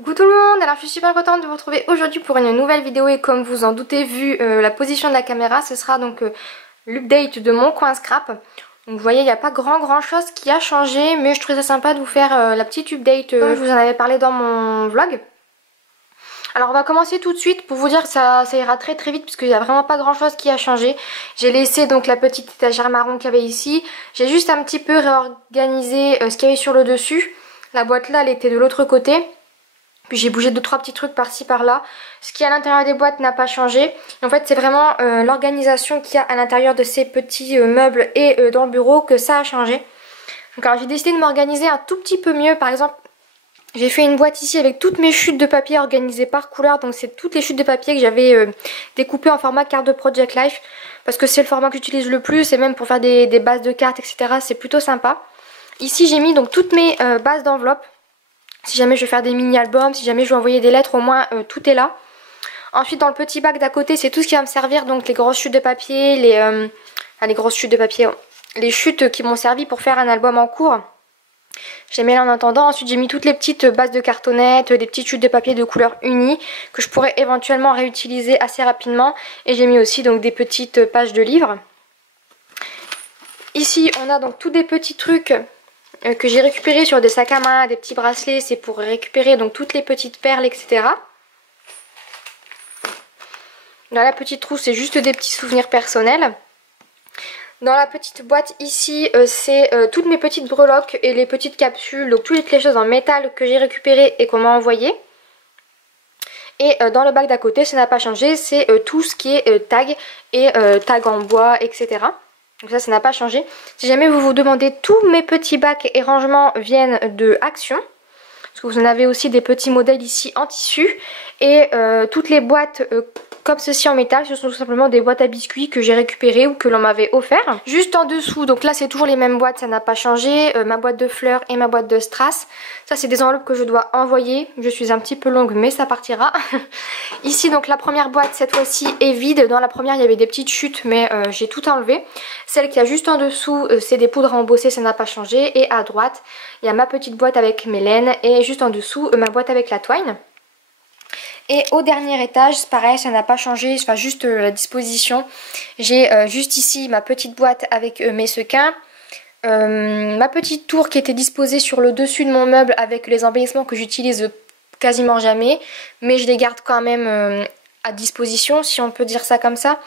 Coucou tout le monde, alors je suis super contente de vous retrouver aujourd'hui pour une nouvelle vidéo et comme vous en doutez vu la position de la caméra, ce sera donc l'update de mon coin scrap. Donc vous voyez il n'y a pas grand chose qui a changé mais je trouvais ça sympa de vous faire la petite update comme je vous en avais parlé dans mon vlog. Alors on va commencer tout de suite pour vous dire que ça ira très vite puisqu'il n'y a vraiment pas grand chose qui a changé. J'ai laissé donc la petite étagère marron qu'il y avait ici. J'ai juste un petit peu réorganisé ce qu'il y avait sur le dessus. La boîte là elle était de l'autre côté. Puis j'ai bougé 2-3 petits trucs par-ci par-là. Ce qui est à l'intérieur des boîtes n'a pas changé. En fait c'est vraiment l'organisation qu'il y a à l'intérieur de ces petits meubles et dans le bureau que ça a changé. Donc alors j'ai décidé de m'organiser un tout petit peu mieux. Par exemple j'ai fait une boîte ici avec toutes mes chutes de papier organisées par couleur. Donc c'est toutes les chutes de papier que j'avais découpées en format carte de Project Life. Parce que c'est le format que j'utilise le plus et même pour faire des bases de cartes etc. C'est plutôt sympa. Ici j'ai mis donc toutes mes bases d'enveloppes. Si jamais je veux faire des mini-albums, si jamais je veux envoyer des lettres, au moins tout est là. Ensuite dans le petit bac d'à côté c'est tout ce qui va me servir. Donc les grosses chutes de papier, les grosses chutes de papier, les chutes qui m'ont servi pour faire un album en cours. J'ai mis là en attendant. Ensuite j'ai mis toutes les petites bases de cartonnettes, des petites chutes de papier de couleur unie que je pourrais éventuellement réutiliser assez rapidement. Et j'ai mis aussi donc des petites pages de livres. Ici on a donc tous des petits trucs que j'ai récupérés sur des sacs à main, des petits bracelets. C'est pour récupérer donc toutes les petites perles etc. Dans la petite trousse c'est juste des petits souvenirs personnels. Dans la petite boîte ici, c'est toutes mes petites breloques et les petites capsules, donc toutes les choses en métal que j'ai récupérées et qu'on m'a envoyé. Et dans le bac d'à côté, ça n'a pas changé, c'est tout ce qui est tag et tag en bois, etc. Donc ça n'a pas changé. Si jamais vous vous demandez, tous mes petits bacs et rangements viennent de Action. Parce que vous en avez aussi des petits modèles ici en tissu. Et toutes les boîtes comme ceci en métal, ce sont tout simplement des boîtes à biscuits que j'ai récupérées ou que l'on m'avait offert. Juste en dessous, donc là c'est toujours les mêmes boîtes, ça n'a pas changé. Ma boîte de fleurs et ma boîte de strass. Ça c'est des enveloppes que je dois envoyer. Je suis un petit peu longue mais ça partira. Ici donc la première boîte cette fois-ci est vide. Dans la première il y avait des petites chutes mais j'ai tout enlevé. Celle qui a juste en dessous c'est des poudres à embosser, ça n'a pas changé. Et à droite il y a ma petite boîte avec mes laines et juste en dessous ma boîte avec la twine. Et au dernier étage, c'est pareil, ça n'a pas changé, enfin juste la disposition. J'ai juste ici ma petite boîte avec mes sequins. Ma petite tour qui était disposée sur le dessus de mon meuble avec les embellissements que j'utilise quasiment jamais. Mais je les garde quand même à disposition, si on peut dire ça comme ça.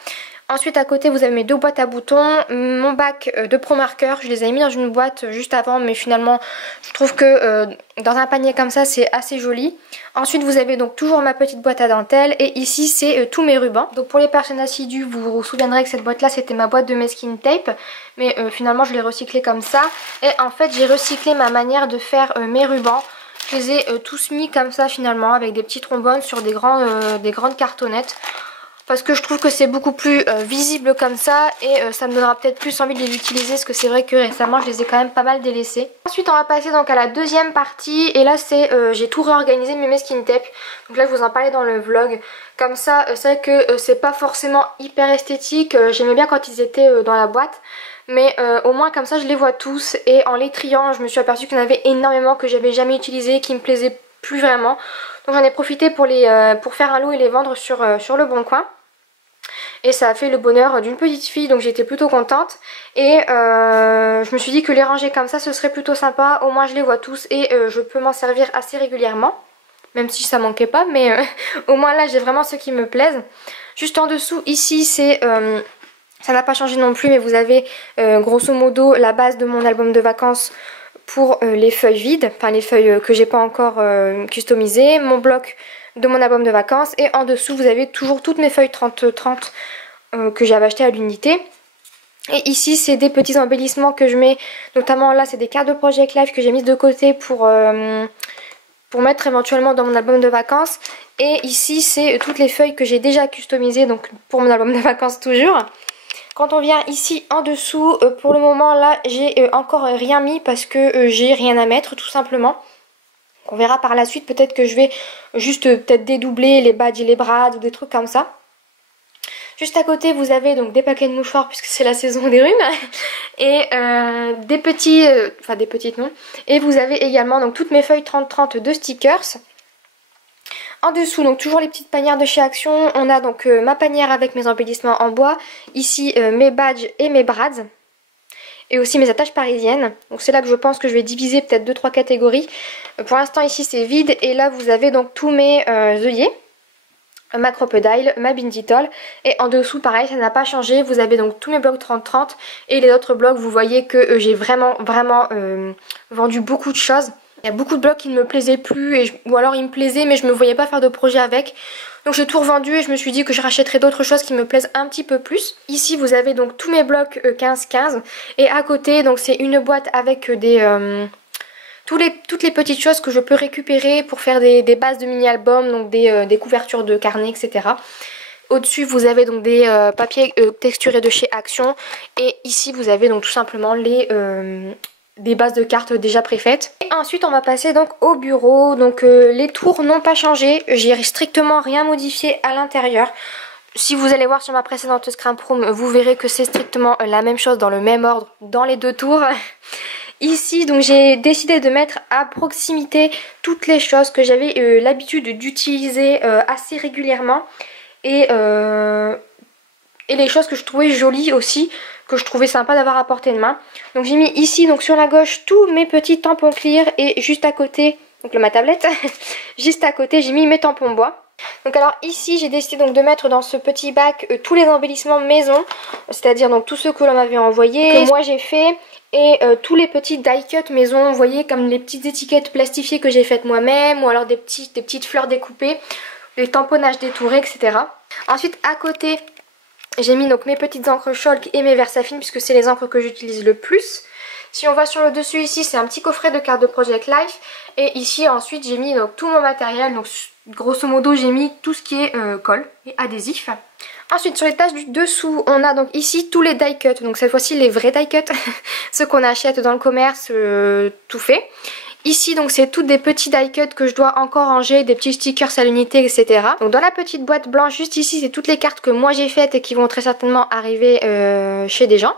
Ensuite à côté vous avez mes deux boîtes à boutons, mon bac de pro marqueur, je les ai mis dans une boîte juste avant mais finalement je trouve que dans un panier comme ça c'est assez joli. Ensuite vous avez donc toujours ma petite boîte à dentelle et ici c'est tous mes rubans. Donc pour les personnes assidues vous vous souviendrez que cette boîte là c'était ma boîte de masking tape mais finalement je l'ai recyclée comme ça. Et en fait j'ai recyclé ma manière de faire mes rubans. Je les ai tous mis comme ça finalement avec des petits trombones sur des grandes cartonnettes. Parce que je trouve que c'est beaucoup plus visible comme ça et ça me donnera peut-être plus envie de les utiliser parce que c'est vrai que récemment je les ai quand même pas mal délaissés. Ensuite on va passer donc à la deuxième partie et là c'est j'ai tout réorganisé mes masking tape. Donc là je vous en parlais dans le vlog. Comme ça c'est vrai que c'est pas forcément hyper esthétique, j'aimais bien quand ils étaient dans la boîte. Mais au moins comme ça je les vois tous et en les triant je me suis aperçue qu'il y en avait énormément que j'avais jamais utilisé, qui me plaisaient plus vraiment. Donc j'en ai profité pour faire un lot et les vendre sur le bon coin. Et ça a fait le bonheur d'une petite fille donc j'étais plutôt contente. Et je me suis dit que les ranger comme ça ce serait plutôt sympa. Au moins je les vois tous et je peux m'en servir assez régulièrement. Même si ça manquait pas mais au moins là j'ai vraiment ceux qui me plaisent. Juste en dessous ici c'est... ça n'a pas changé non plus mais vous avez grosso modo la base de mon album de vacances pour les feuilles vides, enfin les feuilles que j'ai pas encore customisées, mon bloc de mon album de vacances et en dessous vous avez toujours toutes mes feuilles 30-30 que j'avais acheté à l'unité. Et ici c'est des petits embellissements que je mets, notamment là c'est des cartes de Project Life que j'ai mises de côté pour mettre éventuellement dans mon album de vacances. Et ici c'est toutes les feuilles que j'ai déjà customisées donc pour mon album de vacances toujours. Quand on vient ici en dessous, pour le moment là j'ai encore rien mis parce que j'ai rien à mettre tout simplement. On verra par la suite, peut-être que je vais juste peut-être dédoubler les badges et les brades ou des trucs comme ça. Juste à côté vous avez donc des paquets de mouchoirs puisque c'est la saison des rhumes. Et des petits, enfin des petites non. Et vous avez également donc toutes mes feuilles 30-30 de stickers. En dessous, donc toujours les petites panières de chez Action. On a donc ma panière avec mes embellissements en bois. Ici, mes badges et mes brads. Et aussi mes attaches parisiennes. Donc c'est là que je pense que je vais diviser peut-être 2-3 catégories. Pour l'instant ici c'est vide. Et là vous avez donc tous mes œillets. Ma crocodile, ma binditol. Et en dessous pareil, ça n'a pas changé. Vous avez donc tous mes blocs 30-30. Et les autres blocs, vous voyez que j'ai vraiment vendu beaucoup de choses. Il y a beaucoup de blocs qui ne me plaisaient plus, ou alors ils me plaisaient mais je ne me voyais pas faire de projet avec. Donc j'ai tout revendu et je me suis dit que je rachèterais d'autres choses qui me plaisent un petit peu plus. Ici vous avez donc tous mes blocs 15-15 et à côté donc c'est une boîte avec toutes les petites choses que je peux récupérer pour faire des bases de mini-albums, donc des couvertures de carnet, etc. Au-dessus vous avez donc des papiers texturés de chez Action et ici vous avez donc tout simplement des bases de cartes déjà préfaites. Et ensuite on va passer donc au bureau. Donc les tours n'ont pas changé, j'ai strictement rien modifié à l'intérieur. Si vous allez voir sur ma précédente scrap room, vous verrez que c'est strictement la même chose dans le même ordre dans les deux tours. Ici donc j'ai décidé de mettre à proximité toutes les choses que j'avais l'habitude d'utiliser assez régulièrement et les choses que je trouvais jolies aussi, que je trouvais sympa d'avoir à portée de main. Donc j'ai mis ici donc sur la gauche tous mes petits tampons clear et juste à côté, donc ma tablette, juste à côté j'ai mis mes tampons bois. Donc alors ici j'ai décidé donc de mettre dans ce petit bac tous les embellissements maison, c'est-à-dire donc tous ceux que l'on m'avait envoyés, que moi j'ai fait, et tous les petits die cut maison, vous voyez, comme les petites étiquettes plastifiées que j'ai faites moi-même, ou alors des petites fleurs découpées, les tamponnages détourés, etc. Ensuite à côté j'ai mis donc mes petites encres chalk et mes Versafine puisque c'est les encres que j'utilise le plus. Si on va sur le dessus ici, c'est un petit coffret de cartes de Project Life. Et ici ensuite j'ai mis donc tout mon matériel. Donc grosso modo j'ai mis tout ce qui est colle et adhésif. Ensuite sur les tâches du dessous, on a donc ici tous les die cut. Donc cette fois-ci les vrais die cut, ceux qu'on achète dans le commerce tout fait. Ici donc c'est toutes des petits die cut que je dois encore ranger, des petits stickers à l'unité, etc. Donc dans la petite boîte blanche juste ici c'est toutes les cartes que moi j'ai faites et qui vont très certainement arriver chez des gens.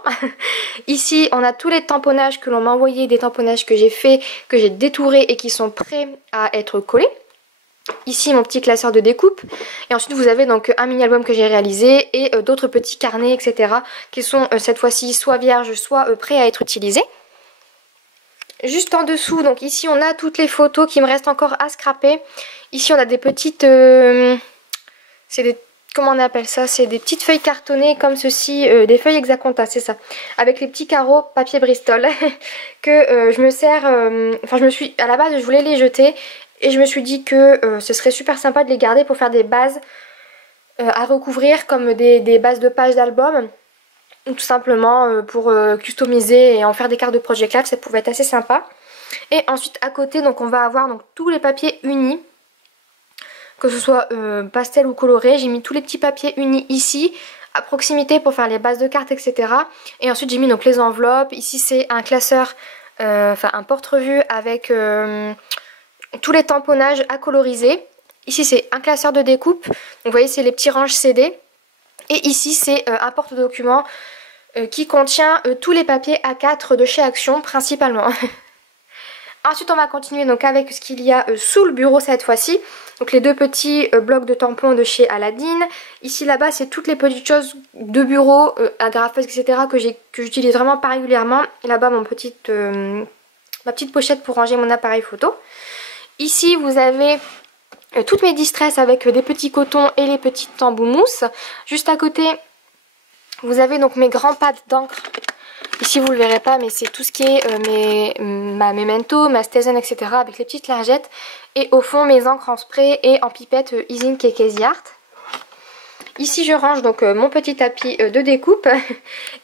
Ici on a tous les tamponnages que l'on m'a envoyé, des tamponnages que j'ai fait, que j'ai détourés et qui sont prêts à être collés. Ici mon petit classeur de découpe et ensuite vous avez donc un mini album que j'ai réalisé et d'autres petits carnets, etc. qui sont cette fois-ci soit vierges soit prêts à être utilisés. Juste en dessous, donc ici on a toutes les photos qui me restent encore à scraper. Ici on a des petites... comment on appelle ça? C'est des petites feuilles cartonnées comme ceci, des feuilles Hexaconta, c'est ça. Avec les petits carreaux papier Bristol que je me sers... à la base je voulais les jeter et je me suis dit que ce serait super sympa de les garder pour faire des bases à recouvrir comme des bases de pages d'album. Tout simplement pour customiser et en faire des cartes de Project Life, ça pouvait être assez sympa. Et ensuite à côté donc on va avoir donc tous les papiers unis, que ce soit pastel ou coloré. J'ai mis tous les petits papiers unis ici à proximité pour faire les bases de cartes, etc. Et ensuite j'ai mis donc les enveloppes. Ici c'est un classeur, un porte-revue avec tous les tamponnages à coloriser. Ici c'est un classeur de découpe, donc vous voyez c'est les petits ranges CD. Et ici c'est un porte-document qui contient tous les papiers A4 de chez Action principalement. Ensuite on va continuer donc avec ce qu'il y a sous le bureau cette fois-ci. Donc les deux petits blocs de tampons de chez Aladdin. Ici là-bas c'est toutes les petites choses de bureau, agrafeuses, etc. que j'utilise vraiment pas régulièrement. Et là-bas ma petite pochette pour ranger mon appareil photo. Ici vous avez toutes mes distress avec des petits cotons et les petites tambours mousse. Juste à côté vous avez donc mes grands pads d'encre. Ici vous le verrez pas mais c'est tout ce qui est ma Memento, ma Stézen, etc. avec les petites lingettes. Et au fond mes encres en spray et en pipette Isin Kekesi Art. Ici je range donc mon petit tapis de découpe.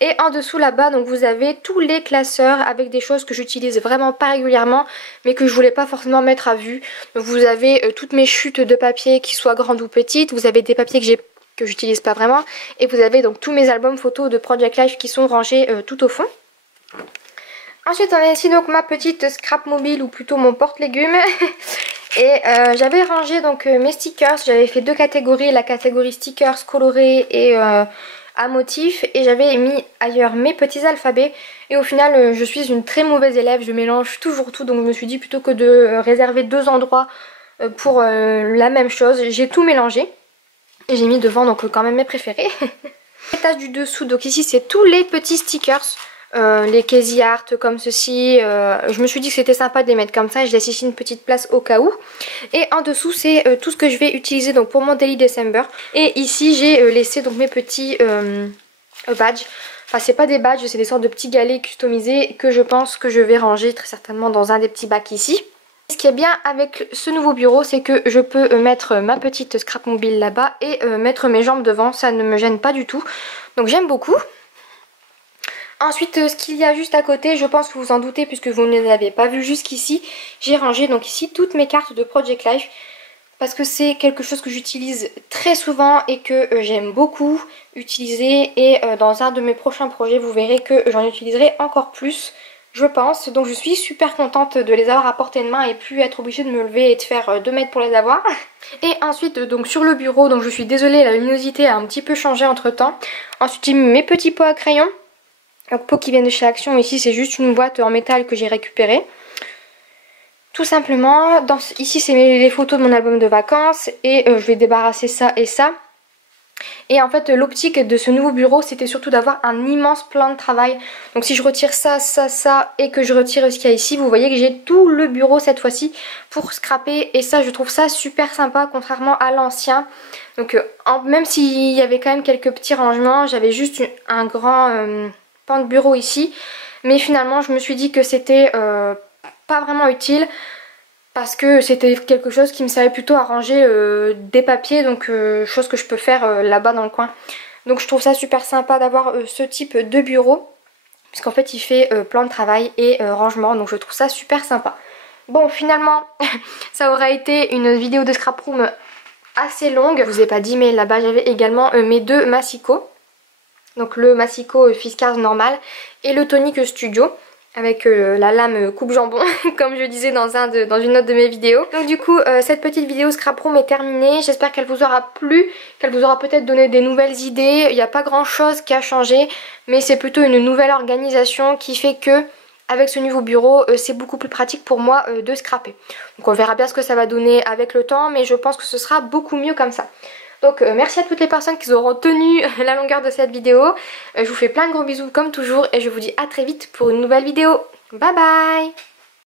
Et en dessous là-bas donc vous avez tous les classeurs avec des choses que j'utilise vraiment pas régulièrement mais que je voulais pas forcément mettre à vue. Donc vous avez toutes mes chutes de papier qui soient grandes ou petites. Vous avez des papiers que j'utilise pas vraiment. Et vous avez donc tous mes albums photos de Project Life qui sont rangés tout au fond. Ensuite on a ici donc ma petite scrap mobile ou plutôt mon porte-légumes. Et j'avais rangé donc mes stickers, j'avais fait deux catégories, la catégorie stickers colorés et à motifs. Et j'avais mis ailleurs mes petits alphabets. Et au final je suis une très mauvaise élève, je mélange toujours tout. Donc je me suis dit plutôt que de réserver deux endroits pour la même chose. J'ai tout mélangé et j'ai mis devant donc quand même mes préférés. L'étage du dessous, donc ici c'est tous les petits stickers. Les Casey Art comme ceci, je me suis dit que c'était sympa de les mettre comme ça et je laisse ici une petite place au cas où. Et en dessous c'est tout ce que je vais utiliser donc pour mon Daily December. Et ici j'ai laissé donc mes petits badges. Enfin c'est pas des badges, c'est des sortes de petits galets customisés que je pense que je vais ranger très certainement dans un des petits bacs ici. Ce qui est bien avec ce nouveau bureau, c'est que je peux mettre ma petite scrap mobile là-bas et mettre mes jambes devant, ça ne me gêne pas du tout. Donc j'aime beaucoup. Ensuite, ce qu'il y a juste à côté, je pense que vous en doutez puisque vous ne les avez pas vues jusqu'ici, j'ai rangé donc ici toutes mes cartes de Project Life parce que c'est quelque chose que j'utilise très souvent et que j'aime beaucoup utiliser et dans un de mes prochains projets, vous verrez que j'en utiliserai encore plus, je pense. Donc je suis super contente de les avoir à portée de main et plus être obligée de me lever et de faire 2 mètres pour les avoir. Et ensuite, donc sur le bureau, donc je suis désolée, la luminosité a un petit peu changé entre temps. Ensuite, j'ai mis mes petits pots à crayon. Donc pots qui viennent de chez Action, ici c'est juste une boîte en métal que j'ai récupérée. Tout simplement, ici c'est les photos de mon album de vacances et je vais débarrasser ça et ça. Et en fait l'optique de ce nouveau bureau c'était surtout d'avoir un immense plan de travail. Donc si je retire ça, ça, ça et que je retire ce qu'il y a ici, vous voyez que j'ai tout le bureau cette fois-ci pour scraper. Et ça je trouve ça super sympa contrairement à l'ancien. Donc même s'il y avait quand même quelques petits rangements, j'avais juste un grand pan de bureau ici. Mais finalement je me suis dit que c'était pas vraiment utile. Parce que c'était quelque chose qui me servait plutôt à ranger des papiers, donc chose que je peux faire là-bas dans le coin. Donc je trouve ça super sympa d'avoir ce type de bureau, puisqu'en fait il fait plan de travail et rangement, donc je trouve ça super sympa. Bon finalement ça aura été une vidéo de scrap room assez longue, je vous ai pas dit mais là-bas j'avais également mes 2 Massicot. Donc le Massicot Fiskars normal et le Tonic Studio. Avec la lame coupe jambon comme je disais dans une autre de mes vidéos. Donc du coup cette petite vidéo scrap room est terminée. J'espère qu'elle vous aura plu, qu'elle vous aura peut-être donné des nouvelles idées. Il n'y a pas grand chose qui a changé, mais c'est plutôt une nouvelle organisation qui fait que avec ce nouveau bureau c'est beaucoup plus pratique pour moi de scraper. Donc on verra bien ce que ça va donner avec le temps, mais je pense que ce sera beaucoup mieux comme ça. Donc merci à toutes les personnes qui auront tenu la longueur de cette vidéo. Je vous fais plein de gros bisous comme toujours et je vous dis à très vite pour une nouvelle vidéo. Bye bye!